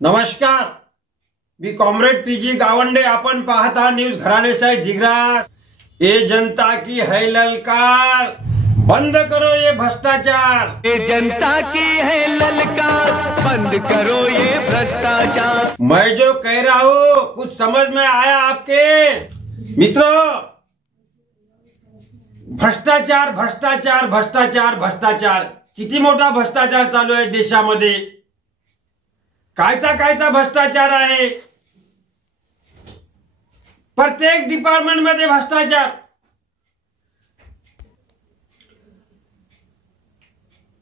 नमस्कार, मी comrade PG Gawande. आपण पाहता न्यूज घराणेशाही दिग्रास. ये जनता की है ललकार, बंद करो ये भ्रष्टाचार. ये जनता की है ललकार, बंद करो ये भ्रष्टाचार. मैं जो कह रहा हूँ कुछ समझ में आया आपके मित्रों? भ्रष्टाचार भ्रष्टाचार भ्रष्टाचार भ्रष्टाचार. किती मोठा भ्रष्टाचार चालू आहे देशामध्ये. कायचा भ्रष्टाचार आहे. प्रत्येक डिपार्टमेंट मध्ये भ्रष्टाचार.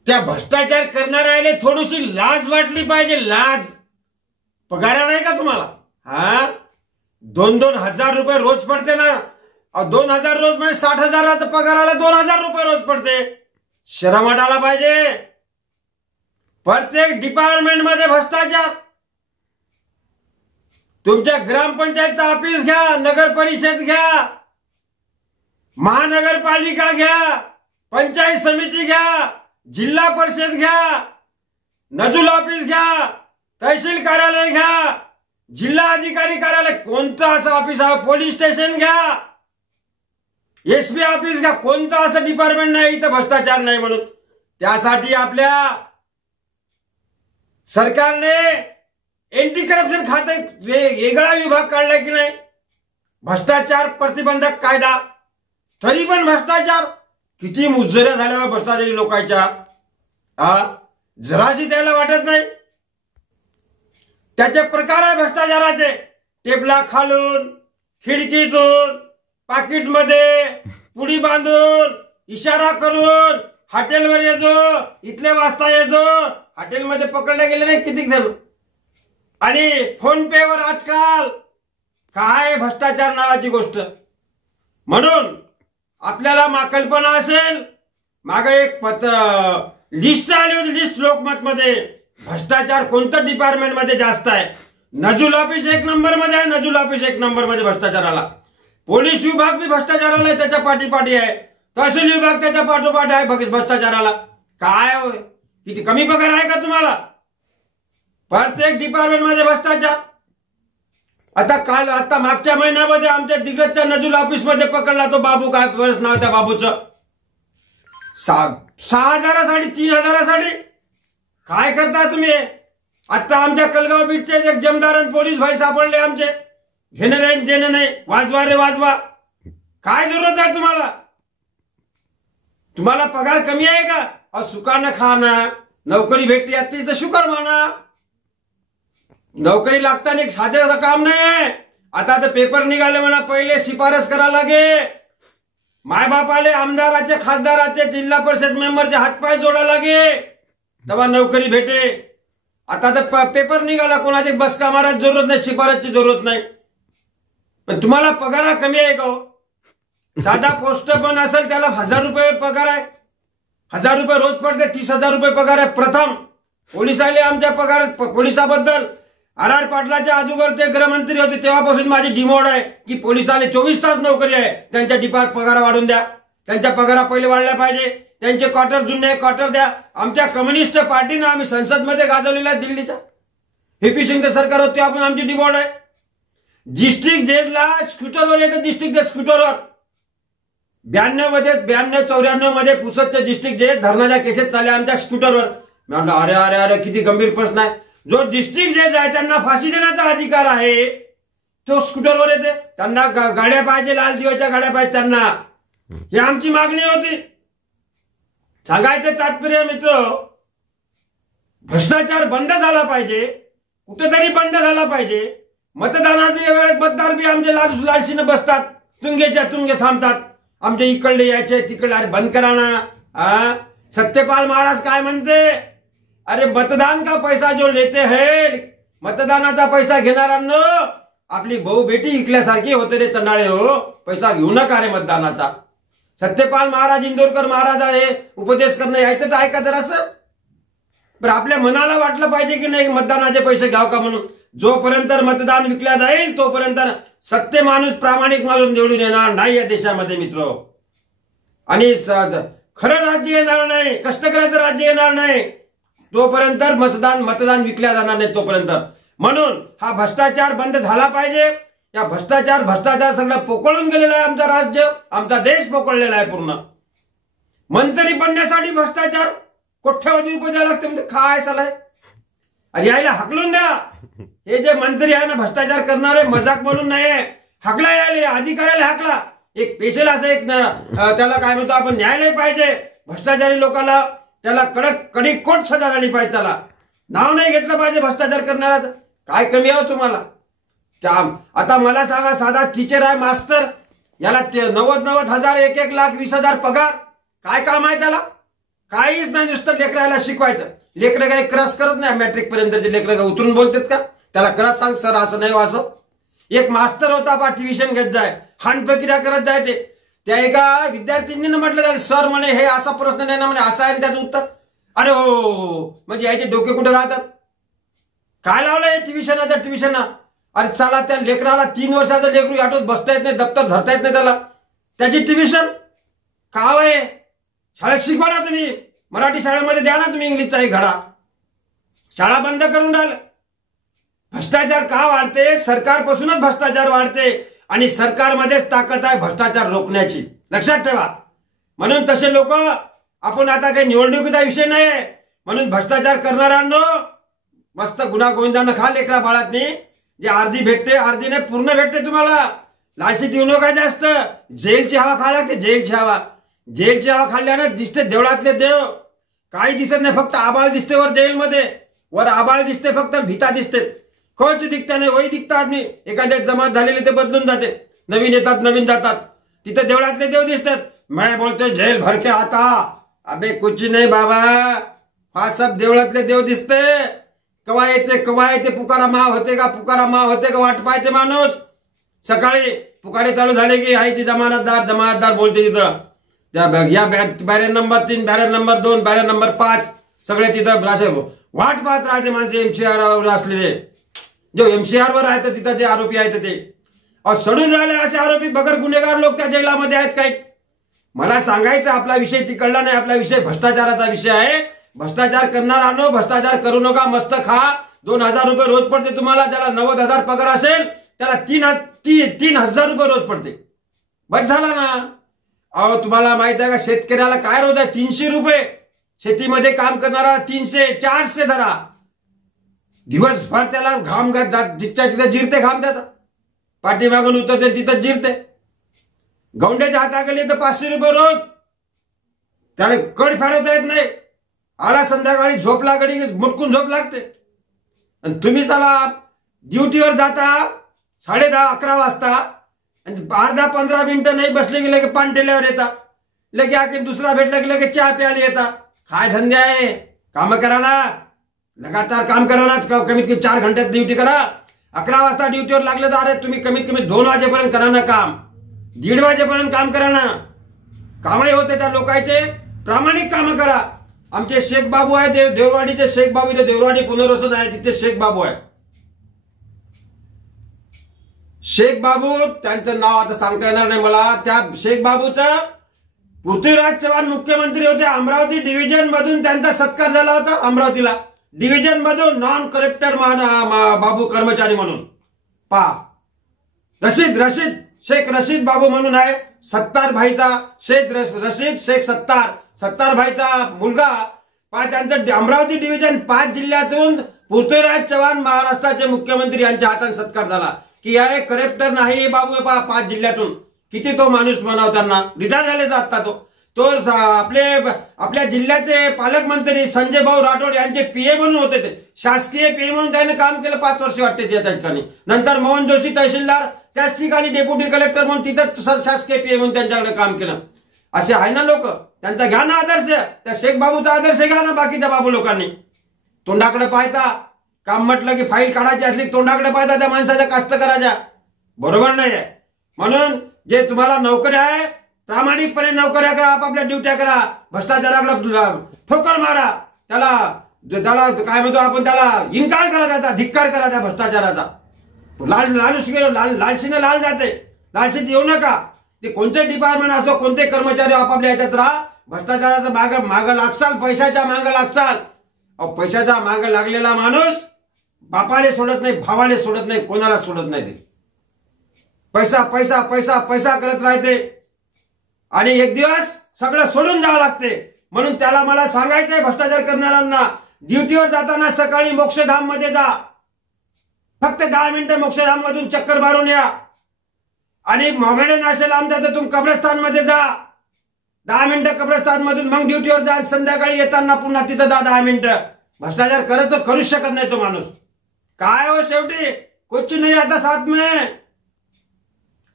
त्या भ्रष्टाचार करणाऱ्याला थोडीशी लाज वाटली पाहिजे. लाज. पगार नाही का तुम्हाला? हा, 2-2 हजार रुपये रोज पडते ना. 2,000 रोज म्हणजे 60,000चा पगाराला 2,000 रुपये रोज पडते. शरम वाटायला पाहिजे. प्रत्येक डिपार्टमेंट मध्ये भ्रष्टाचार. तुमच्या ग्रामपंचायत ऑफिस घ्या, नगर परिषद घ्या, महानगरपालिका घ्या, पंचायत समिती घ्या, जिल्हा परिषद घ्या, नजूल ऑफिस घ्या, तहसील कार्यालय घ्या, जिल्हा अधिकारी कार्यालय, कोणतं असं ऑफिस आहे, पोलीस स्टेशन घ्या, एसपी ऑफिस घ्या, कोणतं असं डिपार्टमेंट नाही इथं भ्रष्टाचार नाही म्हणून. त्यासाठी आपल्या सरकारने एंटी करप्शन खाते वेगळा विभाग काढला की नाही. भ्रष्टाचार प्रतिबंधक कायदा. तरी पण भ्रष्टाचार. किती मुजऱ्या झाल्या भ्रष्टाचारी लोकांच्या. जराशी त्याला वाटत नाही. त्याचे प्रकार आहे भ्रष्टाचाराचे. टेबला खालून, खिडकीतून, पाकिटमध्ये पुडी बांधून, इशारा करून, हॉटेलवर येतो, इथले वाजता येतो. हॉटेलमध्ये पकडले गेले नाही किती जण. आणि फोन पे वर आजकाल काय भ्रष्टाचार नावाची गोष्ट. म्हणून आपल्याला कल्पना असेल, मागे एक लिस्ट आली होती, लिस्ट लोकमत मध्ये. भ्रष्टाचार कोणत्या डिपार्टमेंट मध्ये जास्त आहे. नजूल ऑफिस 1 नंबर मध्ये आहे. नजूल ऑफिस 1 नंबर मध्ये भ्रष्टाचाराला. पोलीस विभाग भी भ्रष्टाचाराला त्याच्या पाठीपाठी आहे. तहसील विभाग त्याच्या पाठोपाठ आहे भ्रष्टाचाराला. काय होय, किती कमी पगार आहे का तुम्हाला? प्रत्येक डिपार्टमेंट मध्ये भ्रष्टाचार. आता मागच्या महिन्यामध्ये आमच्या दिग्रजच्या नजूल ऑफिस मध्ये पकडला तो बाबू. काय बरंच नाव त्या बाबूचं. 6,000साठी 3,000साठी काय करता तुम्ही? आता आमच्या कलगाव बीटचे एक जमदार पोलीस भाई सापडले आमचे. घेणं नाही देणं नाही. वाजवा रे वाजवा. काय जरूरत आहे तुम्हाला? तुम्हाला पगार कमी आहे का? सुखानं खा ना. नोकरी भेटली असती तर शुकर माना. नोकरी लागताना एक साधं काम नाही. आता तर पेपर निघाले म्हणा. पहिले शिफारस करा लागे. मायबापाले आमदाराचे, खासदाराचे, जिल्हा परिषद मेंबरचे हातपाय जोडा लागे तेव्हा नोकरी भेटे. आता तर पेपर निघाला. कोणाची बस कामाराची जरूरत नाही, शिफारसची जरूरत नाही. पण तुम्हाला पगार कमी आहे का? साधा पोस्ट पण असेल त्याला 1,000 रुपये पगार आहे. 1,000 रुपये रोज पडते. 30,000 रुपये पगार आहे. प्रथम पोलिसाले आमच्या पगार, पोलिसाबद्दल आर पाटलाच्या अगोदर ते गृहमंत्री होते तेव्हापासून माझी डिमांड आहे की पोलिसाले 24 तास नोकरी आहे. त्यांच्या पगार वाढून द्या. त्यांच्या पगारा पहिले वाढल्या पाहिजे. त्यांचे क्वार्टर जुने क्वार्टर द्या. आमच्या कम्युनिस्ट पार्टीनं आम्ही संसदमध्ये गाजवलेला दिल्लीच्या व्हीपी सिंग सरकार होते. आपण आमची डिमांड आहे. डिस्ट्रिक्ट जजला स्कूटरवर येतं. डिस्ट्रिक्ट जज स्कूटरवर 92-94 मध्ये पुसदचे डिस्ट्रिक्ट जज धरणाच्या केसेस चालल्या आमच्या स्कूटरवर. मी म्हणलं अरे अरे अरे किती गंभीर प्रश्न आहे. जो डिस्ट्रिक्ट जज आहे त्यांना फाशी देण्याचा अधिकार आहे. तो स्कूटरवर येते. त्यांना गाड्या पाहिजे, लाल दिव्याच्या गाड्या पाहिजे त्यांना. ही आमची मागणी होती. सांगायचं तात्पर्य मित्र, भ्रष्टाचार बंद झाला पाहिजे. कुठेतरी बंद झाला पाहिजे. मतदानाच्या वेळेस मतदार बी आमचे लालशीनं बसतात. तुंगेच्या तुंगे थांबतात. आमच्या इकडले यायचे तिकडे. अरे बंद करा ना. सत्यपाल महाराज काय म्हणते? अरे मतदान का पैसा जो लेते है, मतदानाचा पैसा घेणाऱ्यांनो आपली भाऊ बेटी इकल्यासारखी होते रे चंडाळे हो. पैसा घेऊ नका रे मतदानाचा. सत्यपाल महाराज, इंदोरकर महाराज हे उपदेश करणं यायचं तर ऐका तर असं. पण आपल्या मनाला वाटलं पाहिजे की नाही मतदानाचे पैसे घ्याव का म्हणून. जोपर्यंत मतदान विकल्या जाईल तोपर्यंत सत्य माणूस, प्रामाणिक माणूस निवडून येणार नाही या देशामध्ये मित्र. आणि खरं राज्य येणार नाही, कष्टकऱ्याचं राज्य येणार नाही तोपर्यंत मतदान विकल्या जाणार नाही तोपर्यंत. म्हणून हा भ्रष्टाचार बंद झाला पाहिजे. या भ्रष्टाचार सगळं पोकळून गेलेला आहे. आमचा राज्य, आमचा देश पोकळलेला आहे पूर्ण. मंत्री बनण्यासाठी भ्रष्टाचार, कोट्यावधी रुपये द्यायला लागते म्हणजे काय चालाय. अरे यायला हाकलून द्या. हे जे मंत्री आहे ना भ्रष्टाचार करणारे, मजाक म्हणून नाही, हाकला यायला, अधिकाऱ्याला हाकला. एक पेशल असं एक त्याला काय म्हणतो आपण, न्यायालय पाहिजे भ्रष्टाचारी लोकांना. त्याला कडक कोट सजा झाली पाहिजे. त्याला नाव नाही घेतलं पाहिजे भ्रष्टाचार करणारा. काय कमी आहे तुम्हाला. आता मला सांगा, साधा टीचर आहे, मास्तर, याला 90,000 1 लाख 20,000 पगार. काय काम आहे त्याला. काहीच नाही, नुसतं लेकरायला शिकवायचं. लेकरं काही क्रॉस करत नाही. मॅट्रिक पर्यंतचे लेकरं उतरून बोलतात का. त्याला क्रॉस सांग सर असं नाही असं. एक मास्तर होता बा, ट्युशन घेत जाय, हानपकिऱ्या करत जाय. त्या एका विद्यार्थ्यांनी म्हटलं त्याला, सर म्हणे हे असा प्रश्न नाही ना म्हणे, असा आहे त्याचं उत्तर. अरे हो, म्हणजे याचे डोके कुठे राहतात. काय लावलं हे ट्युशन. अरे चला, त्या लेकराला 3 वर्षाचं लेकरू आठवत बसता येत नाही, दप्तर धरता येत नाही त्याला, त्याची ट्युशन काय आहे. शाळेत शिकवा ना तुम्ही, मराठी शाळेमध्ये द्या ना तुम्ही इंग्लिशचा एक धडा. शाळा बंद करून राहिलं. भ्रष्टाचार का वाढते. सरकारपासूनच भ्रष्टाचार वाढते आणि सरकारमध्येच ताकद आहे भ्रष्टाचार रोखण्याची, लक्षात ठेवा. म्हणून तसे लोक, आपण आता काही निवडणुकीचा विषय नाही म्हणून भ्रष्टाचार करणाऱ्यांनो मस्त गुन्हा गोविंदानं खा लेकरा बाळातनी. जे अर्धी भेटते, अर्धी नाही पूर्ण भेटते तुम्हाला. लालची देऊ नका जास्त. जेलची हवा खायला लागते, जेलची हवा. जेलची हवा खाल्ल्यानं दिसते देवळातले देव. काही दिसत नाही, फक्त आबाळ दिसते वर जेलमध्ये. वर आबाळ दिसते, फक्त भीता दिसते. कोच दिखता नाही, वही दिखता आदमी. एखाद्या जमात झालेले ते बदलून जाते, नवीन येतात, नवीन जातात. तिथे देवळातले देव दिसतात. मैं बोलते जेल भर के आता. अबे कुछ नाही बाबा, हा सब देवळातले देव दिसते. कवा येते पुकारा माव होते का वाट पाहते माणूस. सकाळी पुकारे चालू झाले की हायची जमानतदार बोलते तिथं. या barrier number 3, barrier number 2, barrier number 5 सगळे तिथं असे वाट पाहत राहते माणसे. एमसीआर असलेले, जो एमसीआर वर आहेत तिथं जे आरोपी आहेत ते सडून राहिले. असे आरोपी बगर गुन्हेगार लोक त्या जेलामध्ये आहेत. काही मला सांगायचं, आपला विषय तिकडला नाही, आपला विषय भ्रष्टाचाराचा विषय आहे. भ्रष्टाचार करणारा भ्रष्टाचार करू नका, मस्त खा. 2,000 रुपये रोज पडते तुम्हाला. ज्याला 90,000 पगार असेल त्याला 3,000 रुपये रोज पडते. बस झाला ना. अहो तुम्हाला माहित आहे का शेतकऱ्याला काय रोज आहे 300 रुपये. शेतीमध्ये काम करणारा 300 400 धरा. दिवसभर त्याला घाम जिथच्या तिथं जिरते घाम त्याचा. पाठीमागून उतरते तिथं जिरते. गौंड्याच्या हाताखाली तर 500 रुपये रोज. त्याला कड फेडवता येत नाही. आला संध्याकाळी झोपला गडी मुटकून झोप लागते. आणि तुम्ही चला ड्युटीवर जाता 10:30-11 वाजता आणि 10-15 मिनिटं नाही बसले गेले की पानटेल्यावर येता. लगे आखीन दुसरा भेटला की लगे चहा प्यायला येता. काय धंदे आहे. काम करा ना, लगातार काम करा ना. कमीत कमी 4 घंट्यात ड्युटी करा. 11 वाजता ड्युटीवर लागले तर अरे तुम्ही कमीत कमी 2 वाजेपर्यंत करा ना काम. 1:30 वाजेपर्यंत काम करा ना. कामही होते त्या लोकांचे. प्रामाणिक काम करा. आमचे शेख बाबू आहे देववाडीचे. शेख बाबू इथे देववाडी पुनर्वसन आहे, तिथे शेख बाबू आहे. शेख बाबू, त्यांचं नाव आता सांगता येणार नाही मला. त्या शेख बाबूचा पृथ्वीराज चव्हाण मुख्यमंत्री होते. अमरावती डिव्हिजन मधून त्यांचा सत्कार झाला होता. अमरावतीला डिव्हिजन मधून नॉन करप्टर बाबू कर्मचारी म्हणून. शेख रशीद बाबू म्हणून आहे. सत्तार भाईचा शेख सत्तार भाईचा मुलगा. त्यांचं अमरावती डिव्हिजन 5 जिल्ह्यातून पृथ्वीराज चव्हाण महाराष्ट्राचे मुख्यमंत्री यांच्या हाताने सत्कार झाला. की या करप्टर नाही बाबू. 5 जिल्ह्यातून किती तो माणूस म्हणाव. त्यांना रिटायर झाले आता तो आपल्या जिल्ह्याचे पालकमंत्री संजय भाऊ राठोड यांचे पीए म्हणून होते. ते शासकीय पीए म्हणून त्याने काम केलं 5 वर्ष वाटते त्या ठिकाणी. नंतर मोहन जोशी तहसीलदार त्याच ठिकाणी डेप्युटी कलेक्टर म्हणून तिथं शासकीय पीए म्हणून त्यांच्याकडे काम केलं. असे आहे ना लोक. त्यांचा घ्या ना आदर्श. त्या शेख बाबूचा आदर्श घ्या ना बाकीच्या बाबू लोकांनी. तोंडाकडे पाहता. काम म्हटलं की फाईल काढायची असली तोंडाकडे पाहता त्या माणसाच्या कास्त करायच्या. बरोबर नाही आहे. म्हणून जे तुम्हाला नोकरी आहे प्रामाणिकपणे नोकऱ्या करा. आपापल्या ड्युट्या करा. भ्रष्टाचाराला ठोकर मारा. त्याला काय म्हणतो आपण, त्याला इन्कार करा, त्याचा धिक्कार करा त्या भ्रष्टाचाराचा. लालशीने लाल जाते. लालशीत येऊ नका. ते कोणते डिपार्टमेंट असो, कोणते कर्मचारी आपापल्या याच्यात राहा. भ्रष्टाचाराचा मागं लागसाल, पैशाच्या मागं लागसाल. पैशाचा मागं लागलेला माणूस बापाले सोडत नाही, भावाले सोडत नाही, कोणाला सोडत नाही. ते पैसा पैसा पैसा पैसा करत राहते आणि एक दिवस सगळं सोडून जावं लागते. म्हणून त्याला मला सांगायचंय भ्रष्टाचार करणाऱ्यांना, ड्युटीवर जाताना सकाळी मोक्षधाम मध्ये जा, फक्त 10 मिनिटं मोक्षधाम मधून चक्कर मारून या. आणि मोमेडन असेल आमच्या तर तुम्ही कब्रस्तान मध्ये जा, 10 मिनिटं कब्रस्तान मधून मग ड्युटीवर जा. संध्याकाळी येताना पुन्हा तिथं 10 मिनिटं. भ्रष्टाचार करत तर करूच शकत नाही तो माणूस. काय हो, शेवटी कुछ नहीं आता साथ में.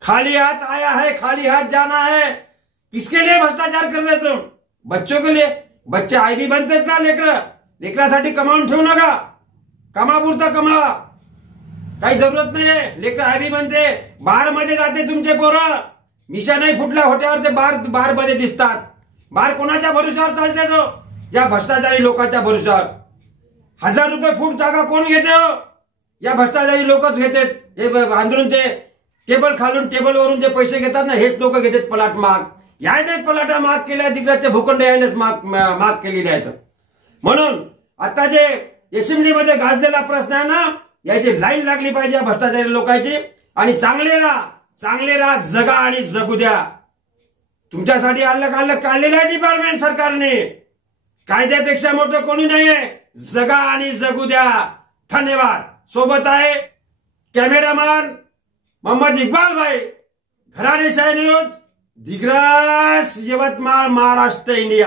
खाली हाथ आया है, खाली हाथ जाना है. किसके लिए भ्रष्टाचार कर रहे तुम? बच्चों के लिए. बच्चे आई भी बनते ना, लेकरासाठी कमावून ठेवू नका. कमापुरता कमावा, काही जरूरत नाहीये. लेकर आई भी बनते, बार मध्ये जाते तुमचे पोरं. मिशा नाही फुटला होट्यावर ते बार मध्ये दिसतात. बार कोणाच्या भरोश्यावर चालते तो? या भ्रष्टाचारी लोकांच्या भरोश्यावर. 1000 रुपये फूट जागा कोण घेते हो? या भ्रष्टाचारी लोकच घेतात. हे आंदोलन ते टेबल खालून टेबलवरून जे पैसे घेतात ना, हेच लोक घेतात. पलाट माग यायनेच पलाटा माग केल्या, तिकडचे भूखंड यायनेच माग केलेले आहेत. म्हणून आता जे असेंब्लीमध्ये गाजलेला प्रश्न आहे ना, याची लाईन लागली पाहिजे या भ्रष्टाचारी लोकांची. आणि चांगले राहा, जगा आणि जगू द्या. तुमच्यासाठी अलग काढलेलं आहे डिपार्टमेंट सरकारने. कायद्यापेक्षा मोठं कोणी नाहीये. जगा आणि जगू द्या. धन्यवाद. सोबत आहे कॅमेरामॅन मोहम्मद इक्बाल भाई, घराणेशाही न्यूज, दिग्रस, यवतमाळ, महाराष्ट्र, इंडिया.